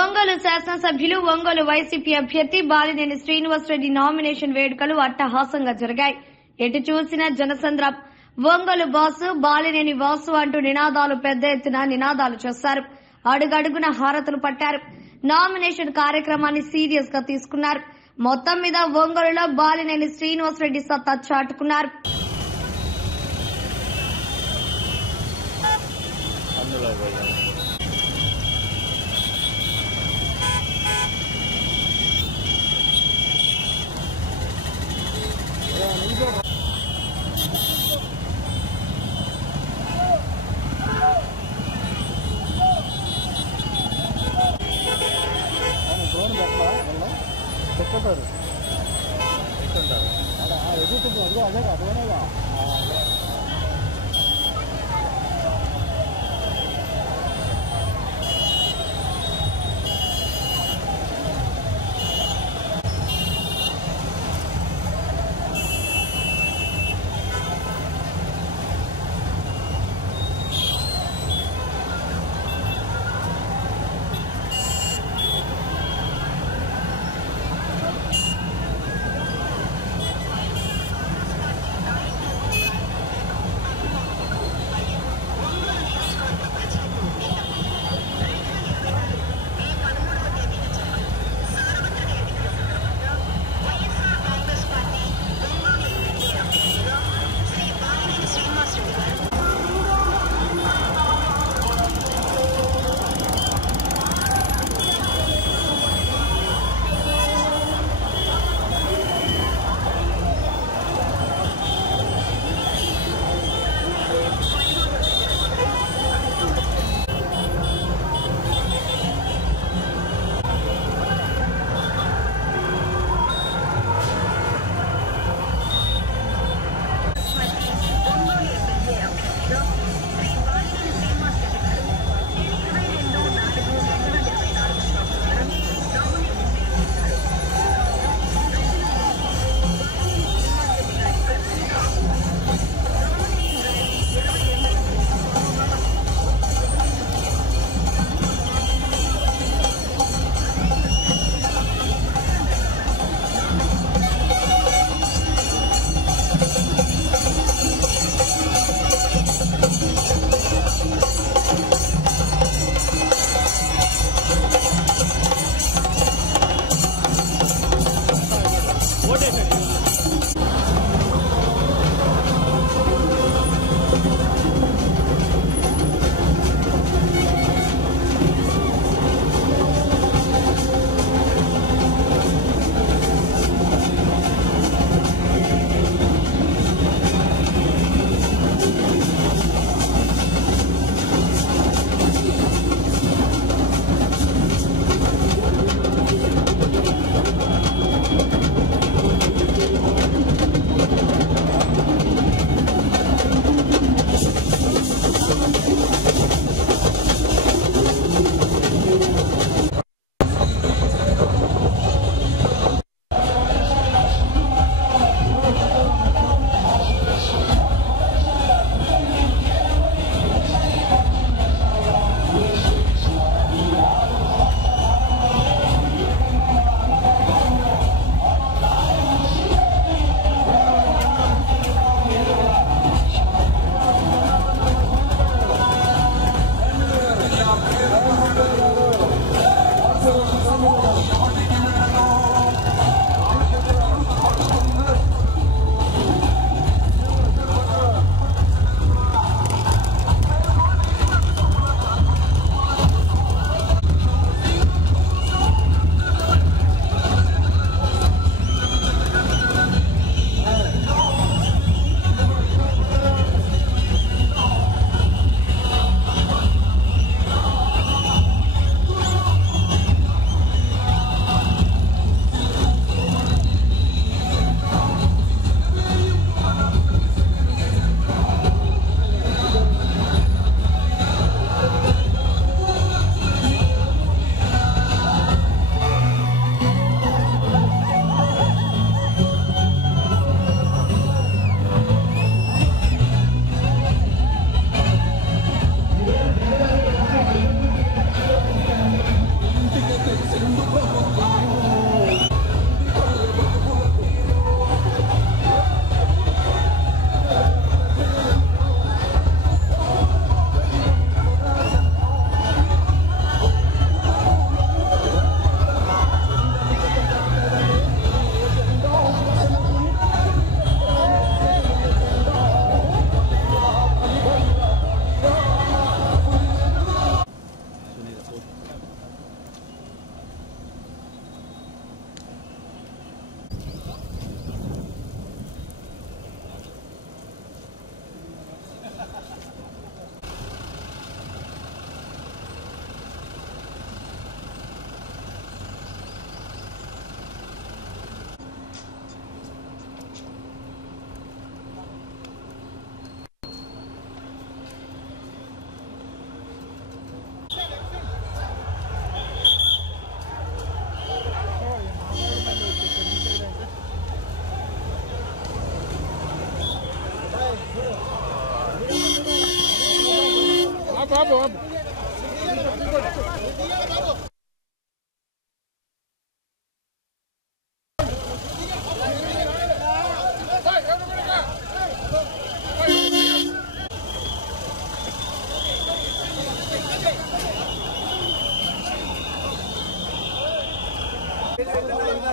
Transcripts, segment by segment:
ఒంగోలు శాసనసభ్యులు ఒంగోలు వైసీపీ అభ్యర్థి బాలినేని శ్రీనివాసరెడ్డి నామినేషన్ వేడుకలు అట్టహాసంగా జరిగాయి. ఎటు చూసినా జనసంద్రం. ఒంగోలు బాసు, బాలినేని వాసు అంటూ నినాదాలు పెద్ద ఎత్తున నినాదాలు చేశారు. అడుగడుగున హారతులు పట్టారు. నామినేషన్ కార్యక్రమాన్ని సీరియస్ గా తీసుకున్నారు. మొత్తం మీద ఒంగోలులో బాలినేని శ్రీనివాసరెడ్డి సత్తా చాటుకున్నారు. అదే.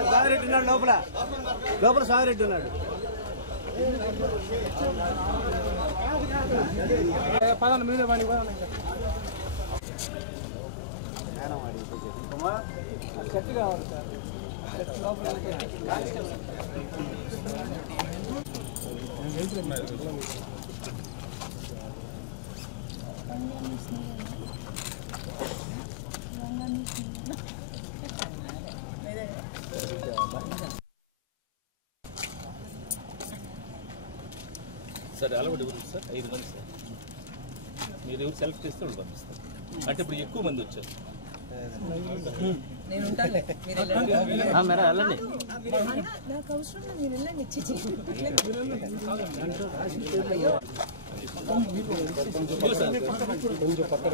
సాగిరెడ్డి ఉన్నాడు లోపల సాగిరెడ్డి ఉన్నాడు. పదండి మీరే పని చెట్టు కావాలి సార్ అలవాటు ఎవరు సార్ 5 మంది సార్ మీరు ఎవరు సెలెక్ట్ చేస్తే వాళ్ళు పంపిస్తారు అంటే ఇప్పుడు ఎక్కువ మంది వచ్చారు కొంచెం పక్కన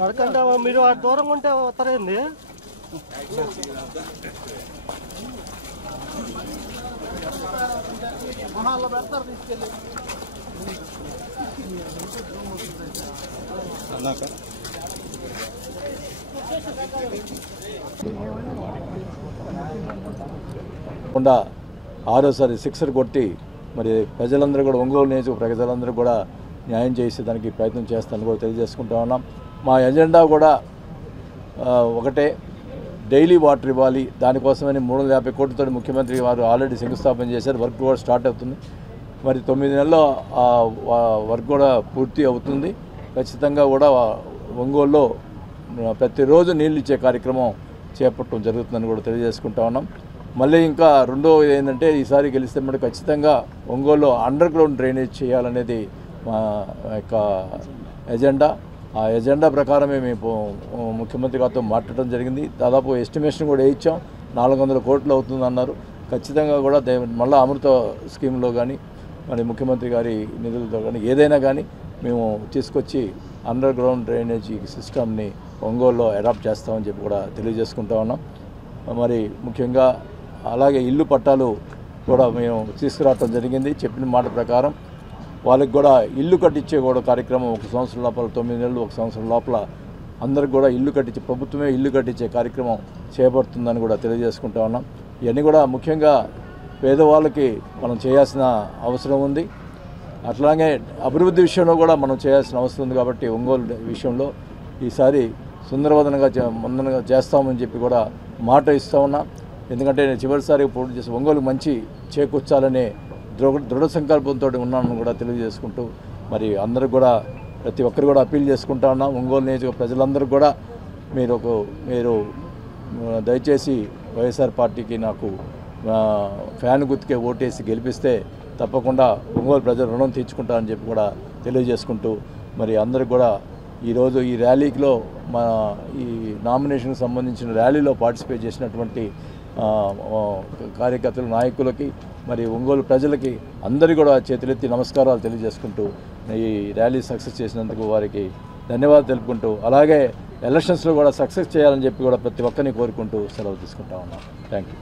ఎక్కడికంటే మీరు ఆ దూరంగా ఉంటే వస్తారేంది మహాల్లో పెడతారు తీసుకెళ్ళి అన్నాక ఆరోసారి సిక్సర్ కొట్టి మరి ప్రజలందరూ కూడా ఒంగోలు నియోజక ప్రజలందరూ కూడా న్యాయం చేసి దానికి ప్రయత్నం చేస్తానని కూడా తెలియజేసుకుంటా ఉన్నాం. మా ఎజెండా కూడా ఒకటే, డైలీ వాటర్ ఇవ్వాలి. దానికోసమని 350 కోట్లతో ముఖ్యమంత్రి వారు ఆల్రెడీ శంకుస్థాపన చేశారు. వర్క్ కూడా స్టార్ట్ అవుతుంది. మరి 9 నెలల్లో వర్క్ కూడా పూర్తి అవుతుంది. ఖచ్చితంగా కూడా ఒంగోలులో ప్రతిరోజు నీళ్ళు ఇచ్చే కార్యక్రమం చేపట్టడం జరుగుతుందని కూడా తెలియజేసుకుంటా ఉన్నాం. మళ్ళీ ఇంకా రెండోది ఏంటంటే, ఈసారి గెలిస్తే మరి ఖచ్చితంగా ఒంగోలులో అండర్ గ్రౌండ్ డ్రైనేజ్ చేయాలనేది మా యొక్క ఎజెండా. ఆ ఎజెండా ప్రకారమే మేము ముఖ్యమంత్రి గారితో మాట్లాడడం జరిగింది. దాదాపు ఎస్టిమేషన్ కూడా వేయించాం. 400 కోట్లు అవుతుందన్నారు. ఖచ్చితంగా కూడా మళ్ళీ అమృత స్కీమ్లో కానీ మరి ముఖ్యమంత్రి గారి నిధులతో కానీ ఏదైనా కానీ మేము తీసుకొచ్చి అండర్ గ్రౌండ్ డ్రైనేజీ సిస్టమ్ని ఒంగోలులో అడాప్ట్ చేస్తామని చెప్పి కూడా తెలియజేసుకుంటా ఉన్నాం. మరి ముఖ్యంగా అలాగే ఇల్లు పట్టాలు కూడా మేము తీసుకురావడం జరిగింది. చెప్పిన మాట ప్రకారం వాళ్ళకి కూడా ఇల్లు కట్టించే కూడా కార్యక్రమం 1 సంవత్సరం లోపల 9 నెలలు 1 సంవత్సరం లోపల అందరికి కూడా ఇల్లు కట్టించే, ప్రభుత్వమే ఇల్లు కట్టించే కార్యక్రమం చేపడుతుందని కూడా తెలియజేసుకుంటా ఉన్నాం. ఇవన్నీ కూడా ముఖ్యంగా పేదవాళ్ళకి మనం చేయాల్సిన అవసరం ఉంది. అట్లాగే అభివృద్ధి విషయంలో కూడా మనం చేయాల్సిన అవసరం ఉంది. కాబట్టి ఒంగోలు విషయంలో ఈసారి సుందరవదనంగా చేస్తామని చెప్పి కూడా మాట ఇస్తూ ఉన్నా. ఎందుకంటే నేను చివరిసారి పోటీ చేసి ఒంగోలు మంచి చేకూర్చాలనే దృఢ సంకల్పంతో ఉన్నానని కూడా తెలియజేసుకుంటూ మరి అందరూ కూడా ప్రతి ఒక్కరు కూడా అప్పీల్ చేసుకుంటా ఉన్నాం. ఒంగోలు నియోజక ప్రజలందరూ కూడా మీరు దయచేసి వైఎస్ఆర్ పార్టీకి నాకు ఫ్యాన్ గుర్తుకే ఓటేసి గెలిపిస్తే తప్పకుండా ఒంగోలు ప్రజలు రుణం తీర్చుకుంటారని చెప్పి కూడా తెలియజేసుకుంటూ మరి అందరికి కూడా ఈరోజు ఈ ర్యాలీలో ఈ నామినేషన్కి సంబంధించిన ర్యాలీలో పార్టిసిపేట్ చేసినటువంటి కార్యకర్తలు, నాయకులకి మరి ఒంగోలు ప్రజలకి అందరికీ కూడా చేతులెత్తి నమస్కారాలు తెలియజేసుకుంటూ ఈ ర్యాలీ సక్సెస్ చేసినందుకు వారికి ధన్యవాదాలు తెలుపుకుంటూ, అలాగే ఎలక్షన్స్లో కూడా సక్సెస్ చేయాలని చెప్పి కూడా ప్రతి ఒక్కరిని కోరుకుంటూ సెలవు తీసుకుంటా ఉన్నాం. Thank you.